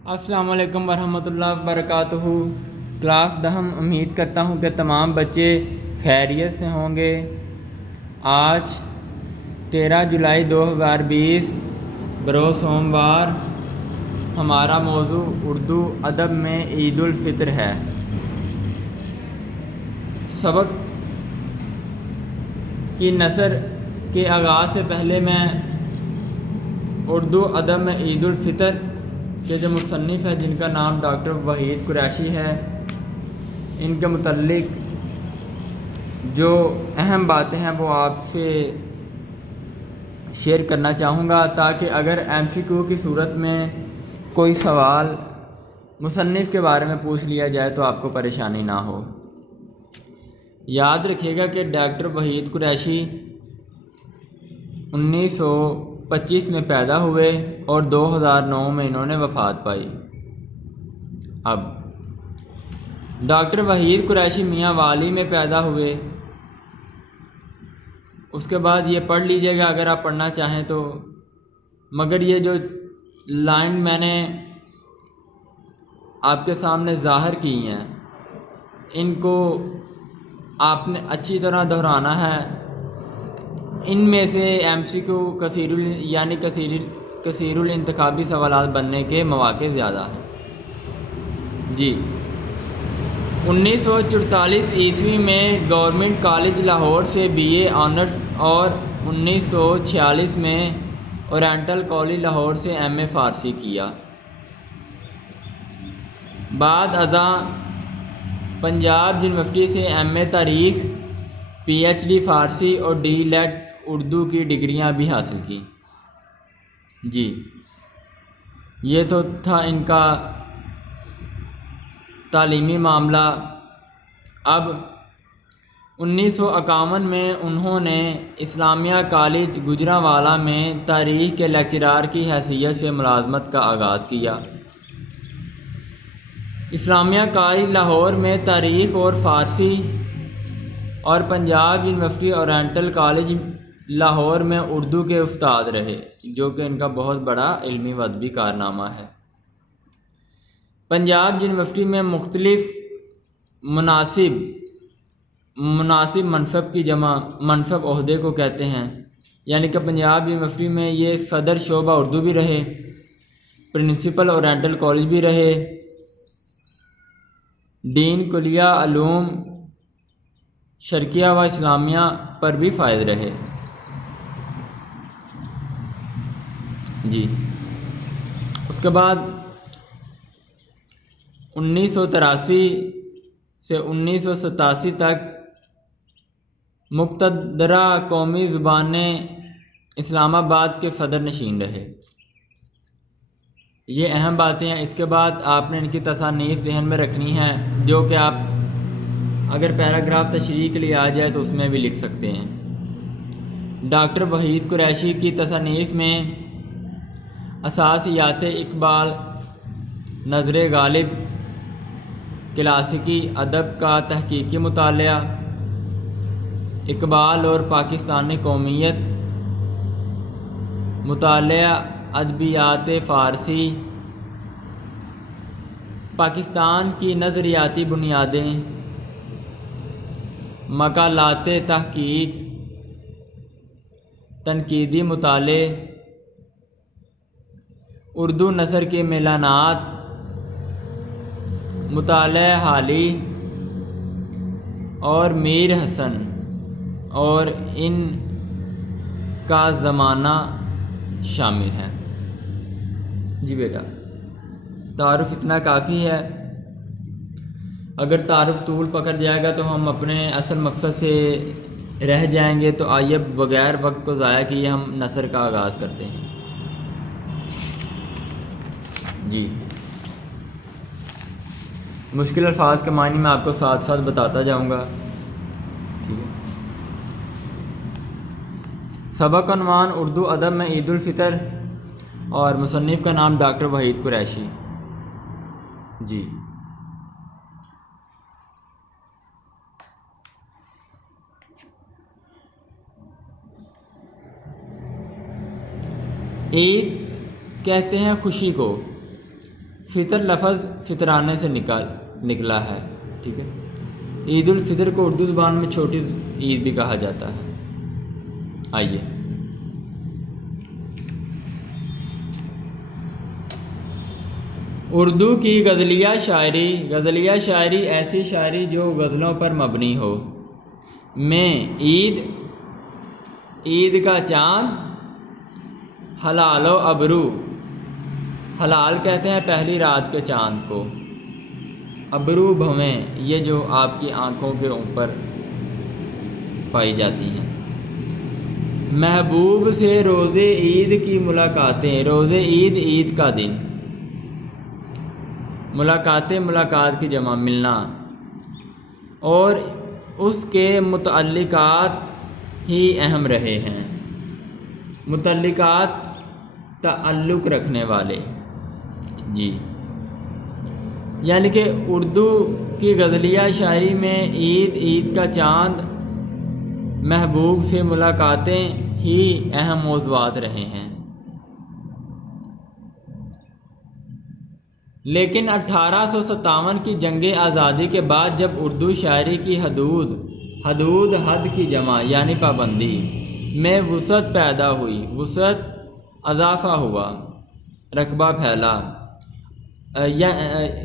السلام علیکم ورحمۃ اللہ وبرکاتہ۔ کلاس دہم امید کرتا ہوں کہ تمام بچے خیریت سے ہوں گے۔ آج 13 جولائی 2020 بروز سوموار ہمارا موضوع اردو ادب میں عید الفطر ہے۔ سبق کی نثر کے آغاز سے پہلے میں اردو ادب میں عید الفطر کے جو مصنف ہے جن کا نام ڈاکٹر وحید قریشی ہے، ان کے متعلق جو اہم باتیں ہیں وہ آپ سے شیئر کرنا چاہوں گا، تاکہ اگر MCQ کی صورت میں کوئی سوال مصنف کے بارے میں پوچھ لیا جائے تو آپ کو پریشانی نہ ہو۔ یاد رکھیے گا کہ ڈاکٹر وحید قریشی 1925 میں پیدا ہوئے اور 2009 میں انہوں نے وفات پائی۔ اب ڈاکٹر وحید قریشی میاں والی میں پیدا ہوئے، اس کے بعد یہ پڑھ لیجئے گا اگر آپ پڑھنا چاہیں تو، مگر یہ جو لائن میں نے آپ کے سامنے ظاہر کی ہیں ان کو آپ نے اچھی طرح دہرانا ہے۔ ان میں سے MCQ کثیر الانتخابی سوالات بننے کے مواقع زیادہ ہیں۔ جی 1944 عیسوی میں گورنمنٹ کالج لاہور سے BA آنرز اور 1946 میں اورینٹل کالج لاہور سے MA فارسی کیا۔ بعد ازاں پنجاب یونیورسٹی سے MA تاریخ، PhD فارسی اور D.Litt اردو کی ڈگریاں بھی حاصل کی۔ جی یہ تو تھا ان کا تعلیمی معاملہ۔ اب 1951 میں انہوں نے اسلامیہ کالج گوجرانوالہ میں تاریخ کے لیکچرار کی حیثیت سے ملازمت کا آغاز کیا۔ اسلامیہ کالج لاہور میں تاریخ اور فارسی اور Punjab university oriental college Lahore میں اردو کے استاد رہے، جو کہ ان کا بہت بڑا علمی و ادبی کارنامہ ہے۔ پنجاب یونیورسٹی میں مختلف مناسب منصب کی جمع منصب عہدے کو کہتے ہیں، یعنی کہ پنجاب یونیورسٹی میں یہ صدر شعبہ اردو بھی رہے، پرنسپل اورینٹل کالج بھی رہے، ڈین کلیہ علوم شرقیہ و اسلامیہ پر بھی فائز رہے۔ جی اس کے بعد 1983 سے 1987 تک مقتدرہ قومی زبان اسلام آباد کے صدر نشین رہے۔ یہ اہم باتیں ہیں۔ اس کے بعد آپ نے ان کی تصانیف ذہن میں رکھنی ہیں، جو کہ آپ اگر پیراگراف تشریح کے لیے آ جائے تو اس میں بھی لکھ سکتے ہیں۔ ڈاکٹر وحید قریشی کی تصانیف میں اساسیات اقبال، نظر غالب، کلاسیکی ادب کا تحقیقی مطالعہ، اقبال اور پاکستانی قومیت، مطالعہ ادبیات فارسی، پاکستان کی نظریاتی بنیادیں، مقالات تحقیق، تنقیدی مطالعے، اردو نثر کے میلانات، مطالعہ حالی اور میر حسن اور ان کا زمانہ شامل ہے۔ جی بیٹا تعارف اتنا کافی ہے، اگر تعارف طول پکڑ جائے گا تو ہم اپنے اصل مقصد سے رہ جائیں گے، تو آئیے بغیر وقت کو ضائع کیے ہم نثر کا آغاز کرتے ہیں۔ جی مشکل الفاظ کے معنی میں آپ کو ساتھ ساتھ بتاتا جاؤں گا، ٹھیک ہے۔ سبق عنوان اردو ادب میں عید الفطر اور مصنف کا نام ڈاکٹر وحید قریشی۔ جی عید کہتے ہیں خوشی کو، فطر لفظ فطرانے سے نکلا ہے، ٹھیک ہے۔ عید الفطر کو اردو زبان میں چھوٹی عید بھی کہا جاتا ہے۔ آئیے اردو کی غزلیہ شاعری۔ غزلیہ شاعری ایسی شاعری جو غزلوں پر مبنی ہو۔ میں عید کا چاند، ہلال و ابرو، ہلال کہتے ہیں پہلی رات کے چاند کو، ابرو بھویں یہ جو آپ کی آنکھوں کے اوپر پائی جاتی ہیں۔ محبوب سے روز عید کی ملاقاتیں، روز عید عید کا دن، ملاقاتیں ملاقات کی جمع، ملنا، اور اس کے متعلقات ہی اہم رہے ہیں، متعلقات تعلق رکھنے والے، جی، یعنی کہ اردو کی غزلیہ شاعری میں عید کا چاند، محبوب سے ملاقاتیں ہی اہم موضوعات رہے ہیں۔ لیکن 1857 کی جنگ آزادی کے بعد جب اردو شاعری کی حدود حد کی جمع یعنی پابندی میں وسعت پیدا ہوئی، وسعت اضافہ ہوا، رقبہ پھیلا،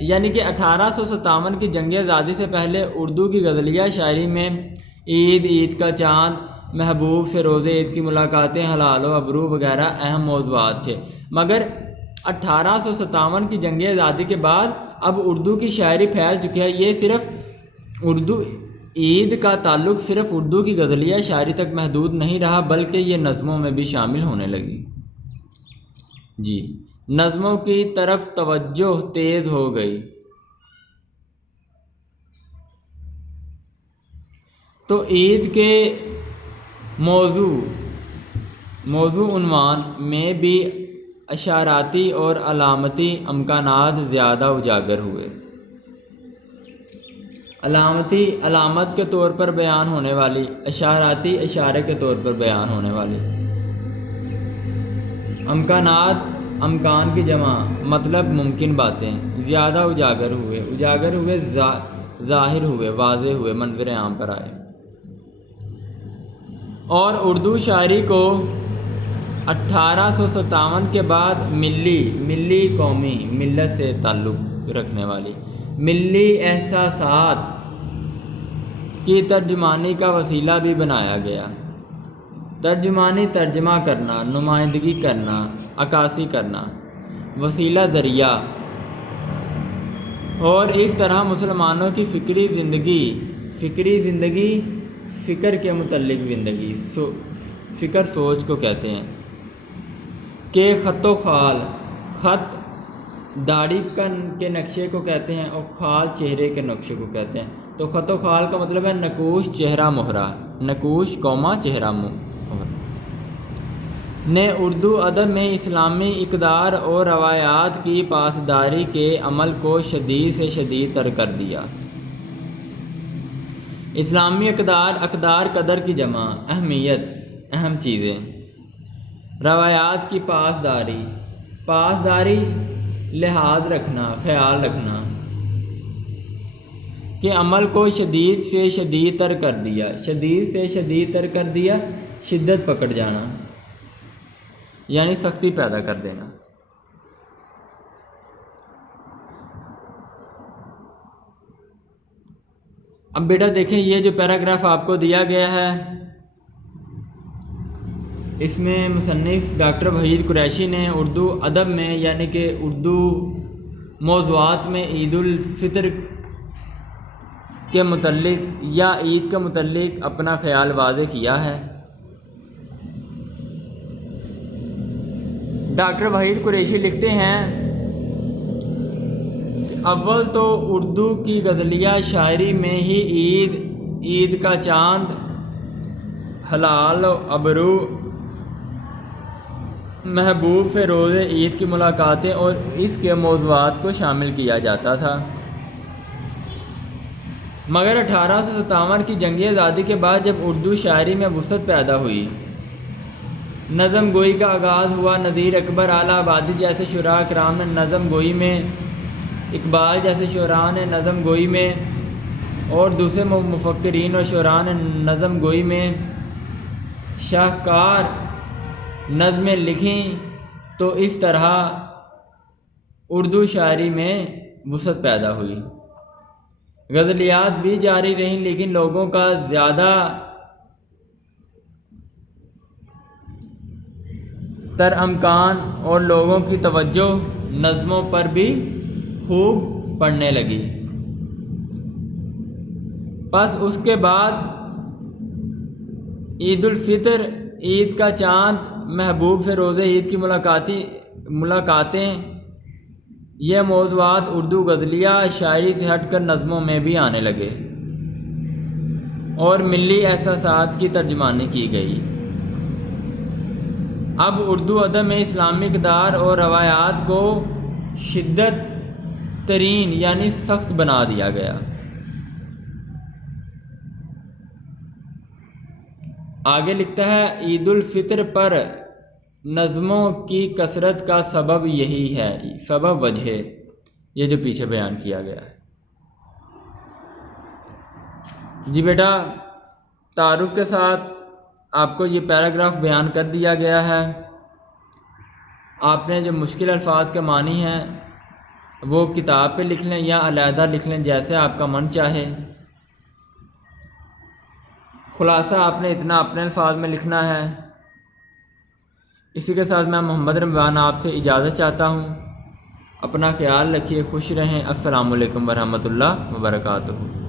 یعنی کہ 1857 کی جنگ آزادی سے پہلے اردو کی غزلیہ شاعری میں عید کا چاند، محبوب سے روز عید کی ملاقاتیں، ہلال و ابرو وغیرہ اہم موضوعات تھے۔ مگر 1857 کی جنگ آزادی کے بعد اب اردو کی شاعری پھیل چکی ہے۔ یہ صرف عید کا تعلق صرف اردو کی غزلیہ شاعری تک محدود نہیں رہا، بلکہ یہ نظموں میں بھی شامل ہونے لگی، جی، نظموں کی طرف توجہ تیز ہو گئی۔ تو عید کے موضوع عنوان میں بھی اشاراتی اور علامتی امکانات زیادہ اجاگر ہوئے۔ علامت کے طور پر بیان ہونے والی، اشاراتی اشارے کے طور پر بیان ہونے والی، امکانات امکان کی جمع مطلب ممکن باتیں زیادہ اجاگر ہوئے، ظاہر ہوئے، واضح ہوئے، منظر عام پر آئے۔ اور اردو شاعری کو 1857 کے بعد ملی قومی، ملت سے تعلق رکھنے والی ملی احساسات کی ترجمانی کا وسیلہ بھی بنایا گیا۔ ترجمہ کرنا، نمائندگی کرنا، عکاسی کرنا، وسیلہ ذریعہ، اور اس طرح مسلمانوں کی فکری زندگی فکر کے متعلق زندگی، فکر سوچ کو کہتے ہیں کہ خط و خال، خط داڑھی کے نقشے کو کہتے ہیں اور خال چہرے کے نقشے کو کہتے ہیں۔ تو خط و خال کا مطلب ہے نقوش، چہرہ مہرہ، نقوش قوما چہرہ مہرہ نے اردو ادب میں اسلامی اقدار اور روایات کی پاسداری کے عمل کو شدید سے شدید تر کر دیا۔ اسلامی اقدار قدر کی جمع، اہمیت، اہم چیزیں، روایات کی پاسداری لحاظ رکھنا، خیال رکھنا کہ عمل کو شدید سے شدید تر کر دیا، شدت پکڑ جانا یعنی سختی پیدا کر دینا۔ اب بیٹا دیکھیں یہ جو پیراگراف آپ کو دیا گیا ہے اس میں مصنف ڈاکٹر وحید قریشی نے اردو ادب میں یعنی کہ اردو موضوعات میں عید الفطر کے متعلق یا عید کے متعلق اپنا خیال واضح کیا ہے۔ ڈاکٹر وحید قریشی لکھتے ہیں کہ اول تو اردو کی غزلیہ شاعری میں ہی عید کا چاند، ہلال و ابرو، محبوب سے روز عید کی ملاقاتیں اور اس کے موضوعات کو شامل کیا جاتا تھا۔ مگر 1857 کی جنگ آزادی کے بعد جب اردو شاعری میں وسعت پیدا ہوئی، نظم گوئی کا آغاز ہوا، نذیر اکبر، اعلیٰ آبادی جیسے شعراء کرام نے نظم گوئی میں اقبال جیسے شعراء نے نظم گوئی میں اور دوسرے مفکرین اور شعراء نے نظم گوئی میں شاہکار نظمیں لکھیں تو اس طرح اردو شاعری میں وسعت پیدا ہوئی۔ غزلیات بھی جاری رہیں لیکن لوگوں کا زیادہ تر امکان اور لوگوں کی توجہ نظموں پر بھی خوب پڑنے لگی۔ پس اس کے بعد عید الفطر، عید کا چاند، محبوب سے روزے عید کی ملاقاتیں یہ موضوعات اردو غزلیہ شاعری سے ہٹ کر نظموں میں بھی آنے لگے اور ملی احساسات کی ترجمانی کی گئی۔ اب اردو ادب میں اسلامی اقدار اور روایات کو شدت ترین یعنی سخت بنا دیا گیا۔ آگے لکھتا ہے عید الفطر پر نظموں کی کثرت کا سبب یہی ہے، سبب وجہ یہ جو پیچھے بیان کیا گیا ہے۔ جی بیٹا، تعارف کے ساتھ آپ کو یہ پیراگراف بیان کر دیا گیا ہے۔ آپ نے جو مشکل الفاظ کے معنی ہیں وہ کتاب پہ لکھ لیں یا علیحدہ لکھ لیں، جیسے آپ کا من چاہے۔ خلاصہ آپ نے اتنا اپنے الفاظ میں لکھنا ہے۔ اسی کے ساتھ میں محمد رمضان آپ سے اجازت چاہتا ہوں۔ اپنا خیال رکھیے، خوش رہیں۔ السلام علیکم ورحمۃ اللہ وبرکاتہ۔